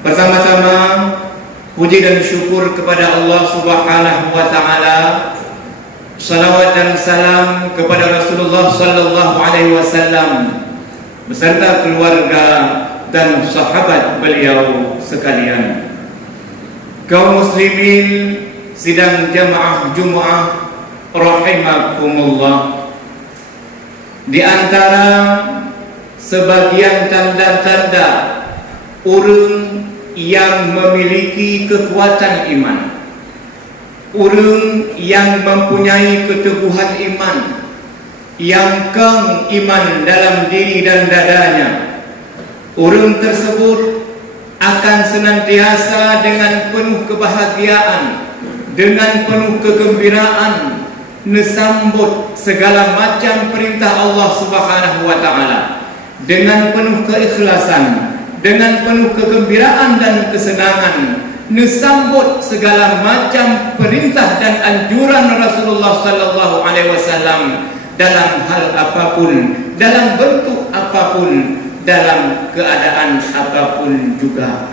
Pertama-tama, puji dan syukur kepada Allah Subhanahu wa taala. Salawat dan salam kepada Rasulullah sallallahu alaihi wasallam beserta keluarga dan sahabat beliau sekalian. Kaum muslimin sidang jamaah Jumat rahimakumullah. Di antara sebagian tanda-tanda orang yang memiliki kekuatan iman, orang yang mempunyai keteguhan iman, yang keng iman dalam diri dan dadanya, orang tersebut akan senantiasa dengan penuh kebahagiaan, dengan penuh kegembiraan nesambut segala macam perintah Allah Subhanahu wa taala, dengan penuh keikhlasan, dengan penuh kegembiraan dan kesenangan nesambut segala macam perintah dan anjuran Rasulullah sallallahu alaihi wasallam dalam hal apapun, dalam bentuk apapun, dalam keadaan apapun juga.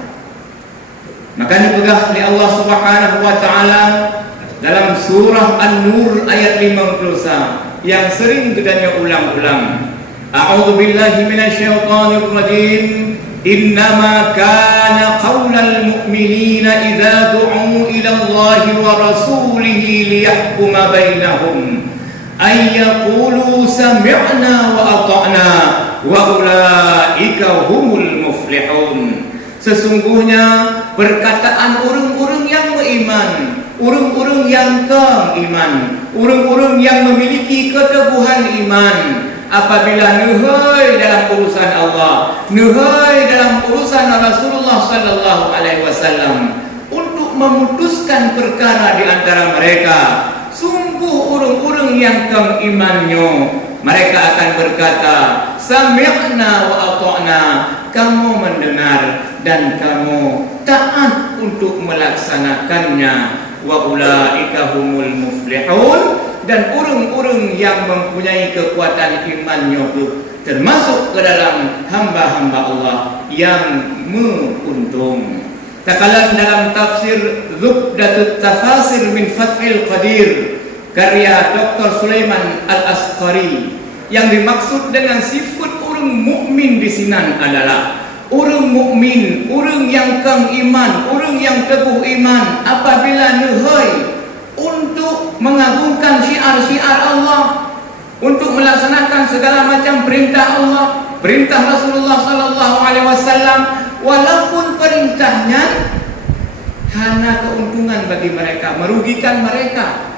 Maka dipegah oleh Allah Subhanahu wa taala dalam surah An-Nur ayat 50 yang sering kita ulang-ulang. A'udzu billahi minasyaitonir rajim. Innama kana qaulal mu'minina idza du'u ila Allahi wa rasulihi liyahkuma bainahum ay yaqulu sami'na wa ata'na wa ulaika humul muflihun. Sesungguhnya perkataan orang-orang yang beriman, orang-orang yang iman, orang-orang yang memiliki keteguhan iman, apabila nuhai dalam urusan Allah, nuhai dalam urusan Rasulullah sallallahu alaihi wasallam untuk memutuskan perkara di antara mereka, sungguh orang-orang yang imannya, mereka akan berkata, sami'na wa ata'na, kamu mendengar dan kamu taat untuk melaksanakannya, wa ulaika humul muflihun, dan orang-orang yang mempunyai kekuatan imannya itu termasuk ke dalam hamba-hamba Allah yang menguntung. Takalan dalam tafsir Zubdatut Tafasir min Fathil Qadir karya Dr. Sulaiman Al-Asqari, yang dimaksud dengan sifat orang mukmin di sini adalah orang mukmin, orang yang iman, orang yang teguh iman apabila nuhai untuk mengagungkan syiar-syiar Allah, untuk melaksanakan segala macam perintah Allah, perintah Rasulullah sallallahu alaihi wasallam, walaupun perintahnya hanya keuntungan bagi mereka, merugikan mereka,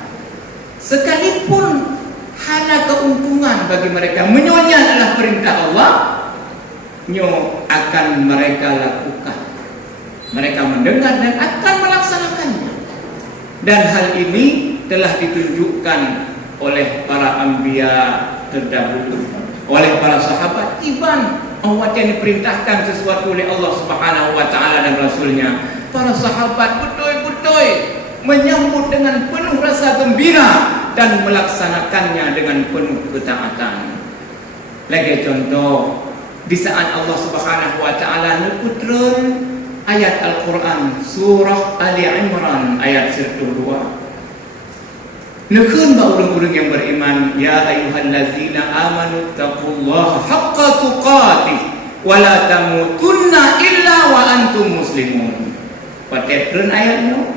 sekalipun hanya keuntungan bagi mereka, menyonya adalah perintah Allah, nyo akan mereka lakukan. Mereka mendengar dan akan melaksanakannya. Dan hal ini telah ditunjukkan oleh para anbiya terdahulu, oleh para sahabat. Iban awat yang diperintahkan sesuatu oleh Allah Subhanahu wa taala dan Rasulnya, para sahabat betul-betul menyambut dengan penuh rasa gembira dan melaksanakannya dengan penuh ketaatan. Lagi contoh, di saat Allah Subhanahu wa taala neputreun ayat Al-Quran surah Ali Imran ayat 102. Nekeun ba orang-orang yang beriman, ya ayyuhallazina amanu taqullaha haqqa tuqatih wa la tamutunna illa wa antum muslimun. Patreun ayatnya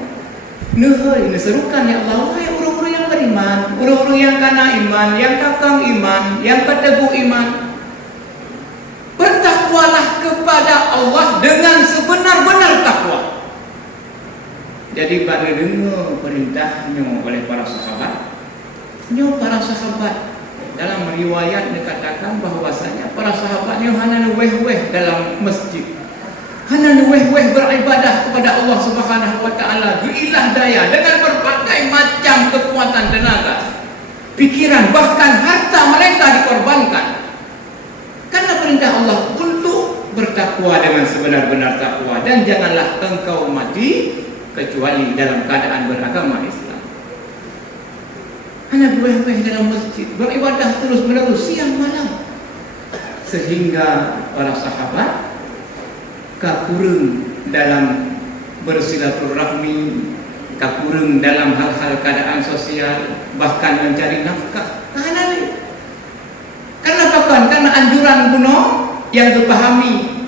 neuheuy diserukan ya Allah, wahai orang-orang yang beriman, orang-orang yang kana iman, yang kakang iman, yang keteguh iman, bertakwalah kepada Allah dengan sebenar-benar takwa. Jadi pada dengar perintahnya oleh para sahabat. Para sahabat dalam riwayat dikatakan bahwasanya para sahabatnya hanya weh-weh dalam masjid, hanya weh-weh beribadah kepada Allah Subhanahu wa taala biilah daya dengan berbagai macam kekuatan tenaga, pikiran, bahkan harta mereka dikorbankan karena perintah Allah untuk bertakwa dengan sebenar-benar takwa, dan janganlah engkau mati kecuali dalam keadaan beragama Islam. Hanya weh-weh dalam masjid, beribadah terus-menerus siang malam, sehingga para sahabat kakurung dalam bersilaturahmi, kakurung dalam hal-hal keadaan sosial, bahkan mencari nafkah. Karena apa? Karena anjuran kuno yang dipahami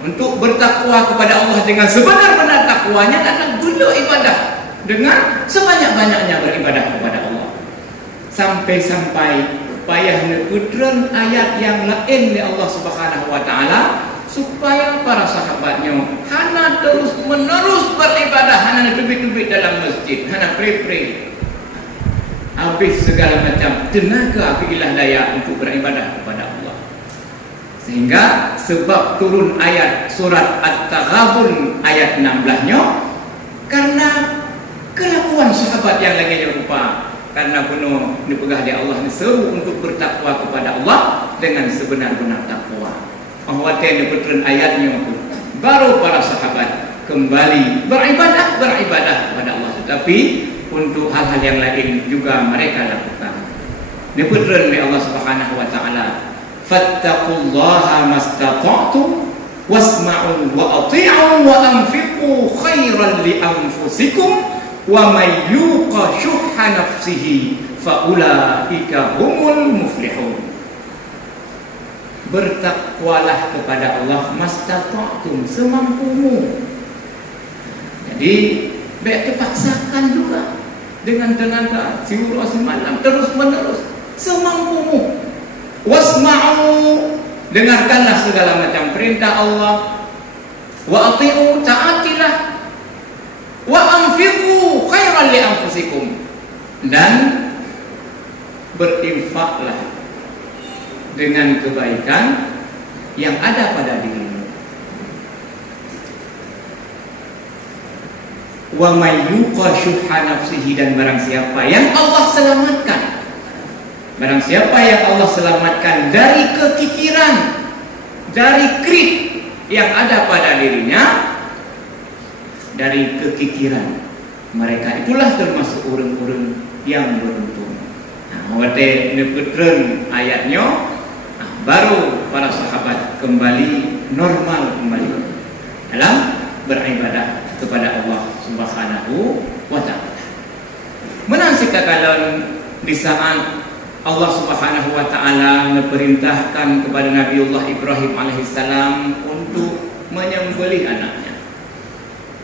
untuk bertakwa kepada Allah dengan sebenar-benar takwanya adalah guna ibadah dengan sebanyak-banyaknya beribadah kepada Allah. Sampai-sampai payah neputran ayat yang lain di Allah Subhanahu wa taala supaya para sahabatnya hana terus menerus beribadah, hana tubik-tubik dalam masjid, hana pray-pray. Habis segala macam tenaga pilah daya untuk beribadah kepada Allah. Sehingga sebab turun ayat surat At-Taghabun ayat 16-nya karena kelakuan sahabat yang lainnya rupa, karena penuh dipegah di Allah diseru untuk bertakwa kepada Allah dengan sebenar-benar takwa. Ahwatnya turun ayatnya baru para sahabat kembali beribadah kepada Allah, tetapi untuk hal-hal yang lain juga mereka lakukan. Diputran oleh Allah Subhanahu wa taala, fattaqullaha mastata'tum wasma'u wa ati'u wa anfiqu khairan li anfusikum wa may yuqa syuhha nafsihi fa ulaika humul muflihun. Bertakwalah kepada Allah mastata'tum, semampumu. Jadi baik terpaksakan juga dengan tenaga siur malam terus menerus semampumu. Wasma'u, dengarkanlah segala macam perintah Allah. Wa ati'u, taatilah. Wa anfiqu khairan li anfusikum, dan berinfaklah dengan kebaikan yang ada pada dirimu. Wa may yuqa syuhha nafsihi, dan barang siapa yang Allah selamatkan, barang siapa yang Allah selamatkan dari kekikiran, dari krik yang ada pada dirinya, dari kekikiran, mereka itulah termasuk orang-orang yang beruntung. Wate neputreun ayatnya, baru para sahabat kembali normal kembali dalam beribadah kepada Allah Subhanahu wa taala. Menang sekalian di saat Allah Subhanahu wa taala memerintahkan kepada Nabiullah Ibrahim alaihissalam untuk menyembelih anaknya.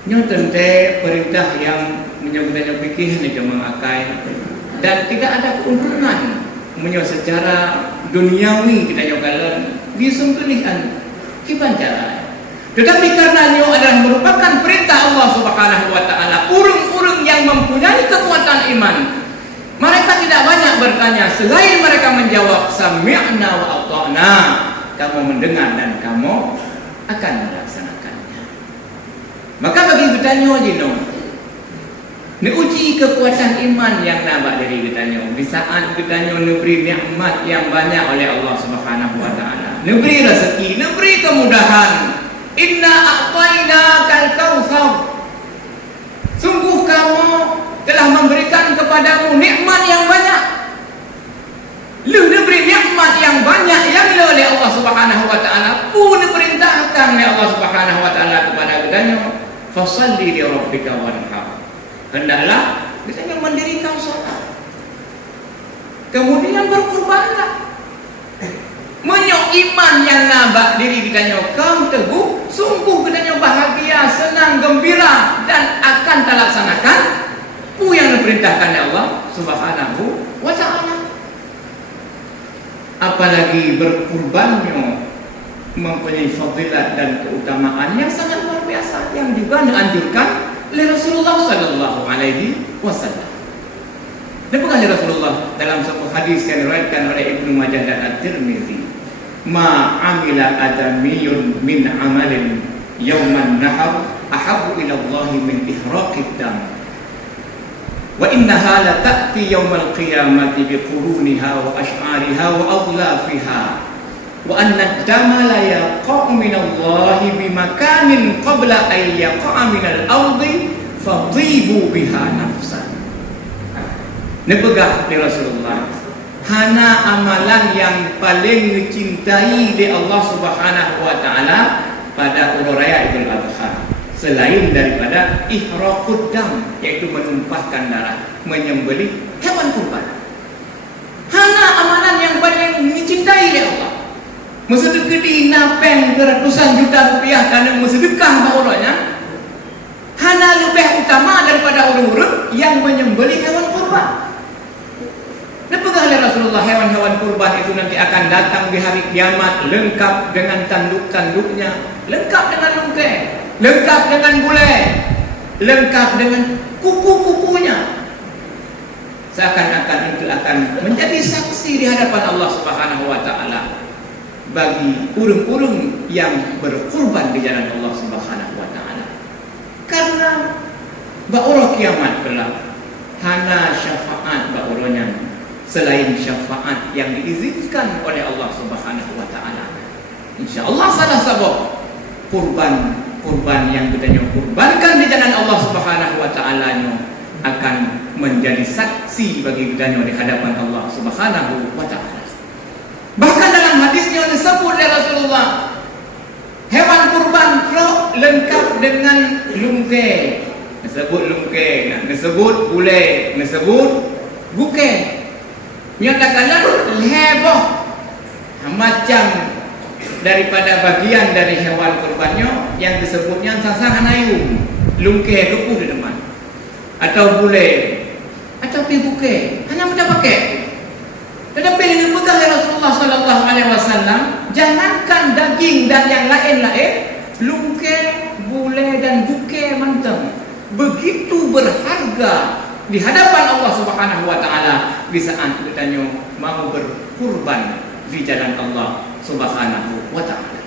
Nya tente perintah yang menyebutnya fikih ni jemaah akai, dan tidak ada keuntungan secara duniawi kita nyokalan disembelihan kibancara. Tetapi karena ini adalah merupakan perintah Allah Subhanahu wa taala, urung-urung yang mempunyai kekuatan iman, mereka tidak banyak bertanya selain mereka menjawab sami'na wa ata'na, kamu mendengar dan kamu akan melaksanakannya. Maka bagi bertanya jino, diuji kekuatan iman yang nabak dari bertanya di saat bertanya neberi nikmat yang banyak oleh Allah Subhanahu wa taala, neberi rezeki, neberi kemudahan. Inna a'tayna kal kautsar, sungguh kamu telah memberikan kepadamu nikmat yang banyak. Lu diberi nikmat yang banyak yang oleh Allah Subhanahu wa taala pun diperintahkan oleh Allah Subhanahu wa taala kepada kitanya, fasalli li rabbika wanhar, hendaklah kitanya mendirikan salat, kemudian berkurbanlah. Menyok iman yang nabak diri kitanya kam teguh, sungguh kitanya bahagia, senang, gembira, dan akan terlaksanakan apa yang diperintahkan oleh Allah Subhanahu wa taala. Apalagi berkurbannya mempunyai fadilat dan keutamaan yang sangat luar biasa, yang juga dianjurkan oleh Rasulullah sallallahu alaihi wasallam. Dapatkan Rasulullah dalam sebuah hadis yang diriwayatkan oleh Ibnu Majah dan At-Tirmidzi, ma amila adamiyun min amalin yawman nahar ahabbu ila Allah min ihraqid dam, wa innaha la ta'ti yawmal qiyamati biquruniha wa ash'ariha wa adlafiha, wa anna ad-dama la yaqa'u min Allah bimakanin qabla an yaqa'a min al-ardi fadhibu biha nafsan. Nepegah di Rasulullah, hana amalan yang paling dicintai di Allah Subhanahu wa taala pada Hari Raya Idul Adha, selain daripada ihraqud dam, yaitu menumpahkan darah, menyembelih hewan kurban. Hana amalan yang paling dicintai oleh Allah. Bersedekah di napeng beratusan juta rupiah kerana bersedekah bauranya, hana lebih utama daripada orang-orang yang menyembelih hewan kurban. Dapatlah oleh Rasulullah, hewan-hewan kurban itu nanti akan datang di hari kiamat lengkap dengan tanduk-tanduknya, lengkap dengan lungkai, lengkap dengan gulai, lengkap dengan kuku-kukunya. Seakan-akan itu akan menjadi saksi di hadapan Allah Subhanahu wa taala bagi urung-urung yang berkurban di jalan Allah Subhanahu wa taala. Karena baura kiamat kelak hana syafaat bauranya selain syafaat yang diizinkan oleh Allah Subhanahu wa taala. Insyaallah salah sebab kurban yang kita kurbankan di jalan Allah Subhanahu wa taala akan menjadi saksi bagi kita di hadapan Allah Subhanahu wa taala. Bahkan dalam hadisnya disebut oleh Rasulullah, hewan kurban lengkap dengan lungkai. Disebut lungkai, disebut gulai, disebut bukai. Nyatakanlah heboh macam daripada bagian dari hewan kurbannya yang disebutnya sasar hanayum, lungkai kepuh di depan, atau gulai, atau bukai, hanya mudah pakai. Tetapi dengan pegang Rasulullah sallallahu alaihi wasallam, jangankan daging dan yang lain-lain, lungkai, gulai dan bukai mantap begitu berharga di hadapan Allah Subhanahu wa taala di saat kita mau berkurban di jalan Allah Subhanahu wa taala.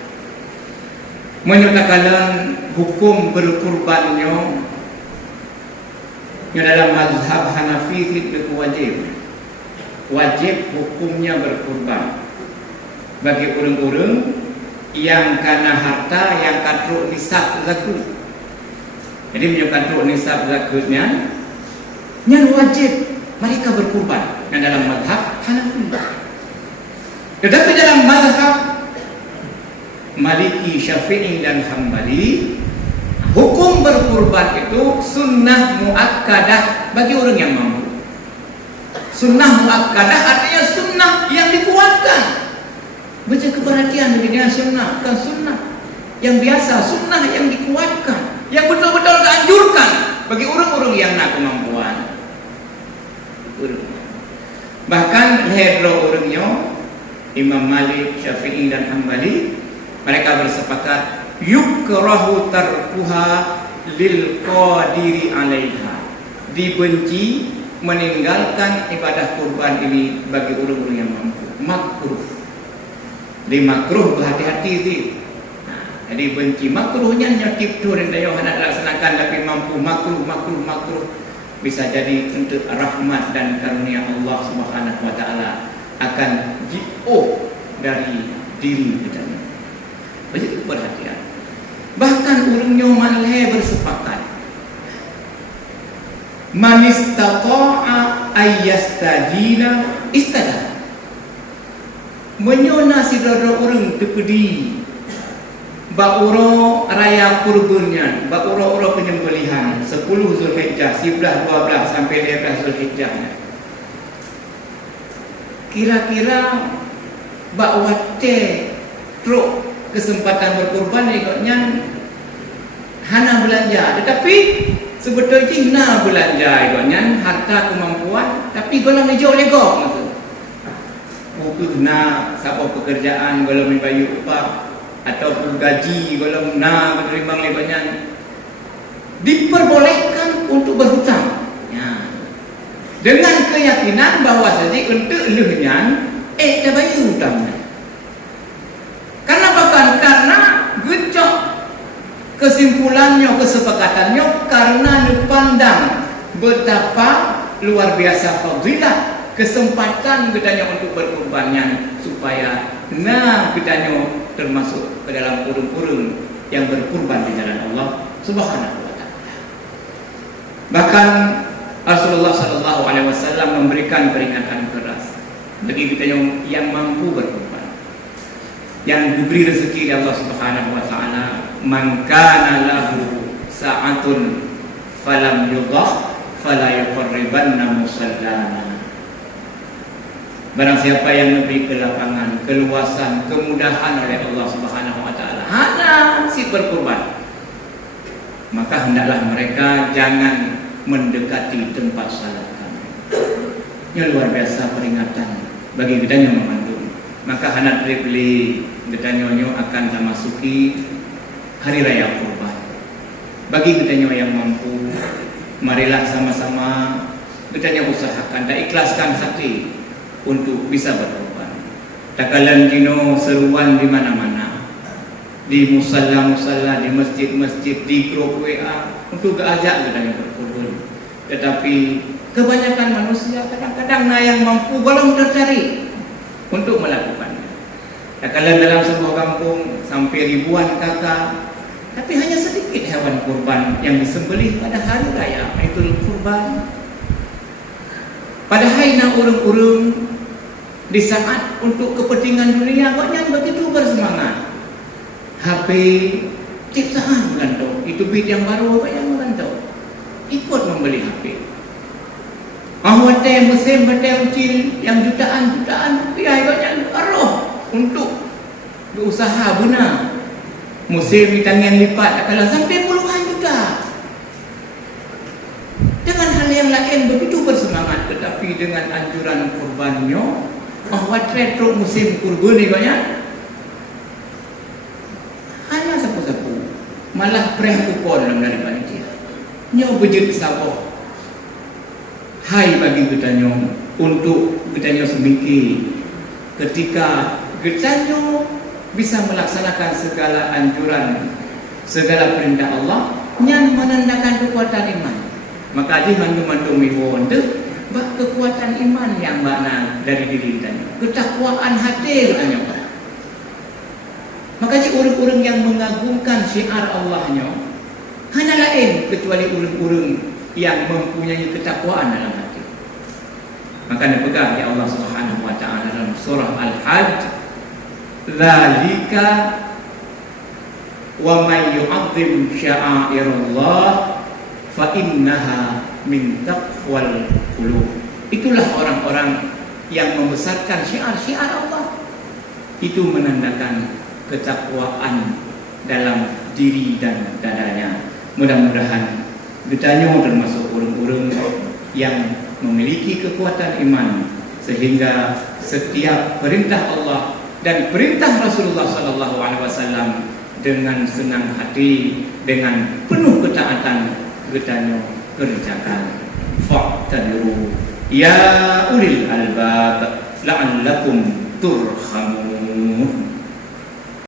Menyatakan hukum berkurbannya dalam mazhab Hanafi itu wajib hukumnya berkurban bagi orang-orang yang karena harta yang kadruk nisab zakat. Jadi menyatakan nisab zakatnya yang wajib mereka berkurban dalam mazhab Hanafi. Tetapi dalam mazhab Maliki, Syafi'i dan Hambali, hukum berkurban itu sunnah muakkadah bagi orang yang mampu. Sunnah muakkadah artinya sunnah yang dikuatkan. Baca keperhatian dengan sunnah, bukan sunnah yang biasa, sunnah yang dikuatkan, yang betul-betul dianjurkan bagi orang-orang yang nak kemampuan. Bahkan hedro orangnya Imam Malik, Syafi'i dan Hambali, mereka bersepakat yukrahu tarkuha lil qadiri alaiha, dibenci meninggalkan ibadah kurban ini bagi orang-orang yang mampu, makruh. Di makruh berhati-hati sih. Jadi benci makruhnya nyakip tu dan daya hendak laksanakan tapi mampu, makruh bisa jadi untuk rahmat dan karunia Allah Subhanahu wa taala akan jauh dari diri kita. Begitu perhatian. Bahkan urangnya malih bersepakat man istata'a ayyastajila istada. Menyona si dodo urang tepedi bauro raya kurbannya, bauro penyembelihan 10 Zulhijjah, 11, 12 sampai 15 Zulhijjah. Kira-kira bakwate truk kesempatan berkurban ikutnya hana belanja, tetapi sebetulnya hina belanja ikutnya harta kemampuan, tapi golong hijau legok maksud. Itu na siapa pekerjaan golong membayar upah atau gaji golong na menerima legoknya diperbolehkan untuk berhutang. Ya. Dengan keyakinan bahawa saja untuk lehnya terbayar hutangnya. Karena gecok kesimpulannya, kesepakatannya karena dipandang betapa luar biasa fadilah kesempatan gedanya untuk berkurbannya supaya gedanya termasuk ke dalam urung-urung yang berkurban di jalan Allah Subhanahu wa taala. Bahkan Rasulullah sallallahu alaihi wasallam memberikan peringatan keras bagi kita yang mampu berkurban. yang diberi rezeki oleh Allah Subhanahu wa taala, man kana lahu sa'atun falam yudhah fala yuqarribanna musallana. Barang siapa yang memberi kelapangan, keluasan, kemudahan oleh Allah Subhanahu wa taala hanya si berkurban, maka hendaklah mereka jangan mendekati tempat salat kami. Ini luar biasa peringatan bagi kita yang memandung. Maka hendak beli kita nyonyo akan memasuki hari raya kurban. Bagi kita yang mampu, marilah sama-sama kita usahakan dan ikhlaskan hati untuk bisa berkorban. Takalan kino seruan di mana-mana, di musalla-musalla, di masjid-masjid, di grup WA untuk ajak kita yang berkorban. Tetapi kebanyakan manusia kadang-kadang yang mampu belum tertarik untuk melakukannya. Takalan dalam sebuah kampung sampai ribuan kakak, tapi hanya sedikit hewan kurban yang disembelih pada hari raya Idul Kurban. Padahal urung-urung di saat untuk kepentingan dunia banyak begitu bersemangat. HP ciptaan merantau, itu bid yang baru apa yang merantau, ikut membeli HP. Hotel musim hotel kecil yang jutaan rupiah banyak arah untuk berusaha benar. Musim hitangan lipat kalau sampai puluhan juta. Dengan hal yang lain begitu bersemangat, tetapi dengan anjuran kurbannya, awat retro musim kurban ni banyak. Hanya sapu-sapu, malah preh kupon dalam dari panitia. Nyo bejut saboh. Hai bagi kita nyo untuk kita nyo semiki ketika kita nyo bisa melaksanakan segala anjuran, segala perintah Allah yang menandakan kekuatan iman. Maka di mandu-mandu miwon tu bak kekuatan iman yang mana dari diri kita, ketakwaan hati kita. Maka di orang-orang yang mengagungkan syiar Allahnya hanya lain kecuali orang-orang yang mempunyai ketakwaan dalam hati. Maka dipegang ya Allah Subhanahu wa taala dalam surah Al-Hajj, dzalika wa may yu'azzim sya'airallah fa innaha min taqwal qulub. Itulah orang-orang yang membesarkan syiar-syiar Allah. Itu menandakan ketakwaan dalam diri dan dadanya. Mudah-mudahan kita termasuk orang-orang yang memiliki kekuatan iman sehingga setiap perintah Allah dan perintah Rasulullah SAW dengan senang hati, dengan penuh ketaatan kita kerjakan. Fa'tabiru ya ulil albab la'allakum turhamun.